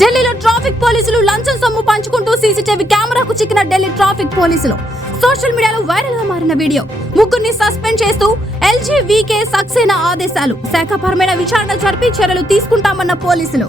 ఢిల్లీలో ట్రాఫిక్ పోలీసులు లంచం సొమ్ము పంచుకుంటూ సీసీటీవీ కెమెరాకు చిక్కిన ఢిల్లీ ట్రాఫిక్ పోలీసులు. సోషల్ మీడియాలో వైరల్గా మారిన వీడియో. ముగ్గురిని సస్పెండ్ చేస్తూ ఎల్జీ వీకే సక్సేనా ఆదేశాలు. శాఖపరమైన విచారణ జరిపి చర్యలు తీసుకుంటామన్న పోలీసులు.